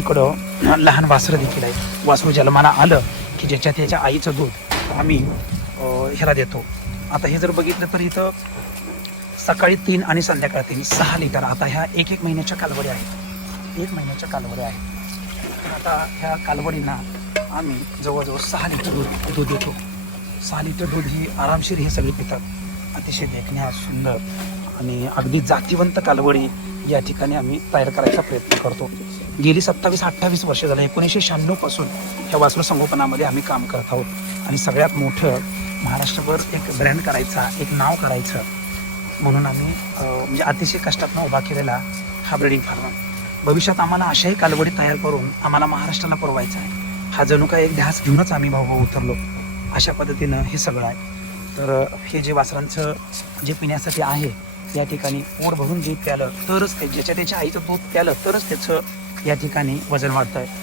इकडं लहान वासरं देखील आहे. वासरू जन्माला आलं की ज्याच्यात त्याच्या आईचं दूध आम्ही ह्याला देतो. आता हे जर बघितलं तर इथं सकाळी 3 आणि संध्याकाळी 3 6 लिटर. आता ह्या एक महिन्याच्या कालवडी आहेत. 1 महिन्याच्या कालवडी आहेत. तर आता ह्या कालवडींना आम्ही जवळजवळ 6 लिटर दूध देतो. 6 लिटर दूध ही आरामशीर हे सगळे पितात. अतिशय देखण्या सुंदर आणि अगदी जातीवंत कालवडी या ठिकाणी आम्ही तयार करायचा प्रयत्न करतो. गेली 27-28 वर्ष झालं. 1996 पासून ह्या वासरू संगोपनामध्ये आम्ही काम करत आहोत आणि सगळ्यात मोठं महाराष्ट्रभर एक ब्रँड करायचा, एक नाव करायचं म्हणून आम्ही म्हणजे अतिशय कष्टातनं उभा केलेला हा ब्रीडिंग फार्म. भविष्यात आम्हाला अशाही कालवडी तयार करून आम्हाला महाराष्ट्राला पुरवायचा आहे. हा जणू काय एक ध्यास घेऊनच आम्ही भाऊ उतरलो. अशा पद्धतीनं हे सगळं आहे. तर हे जे वासरांचं जे पिण्यासाठी आहे या ठिकाणी पोट भरून जे प्यालं तरच ते ज्याच्या त्याच्या आईचं दूध प्यालं तरच त्याचं या ठिकाणी वजन वाढतं आहे.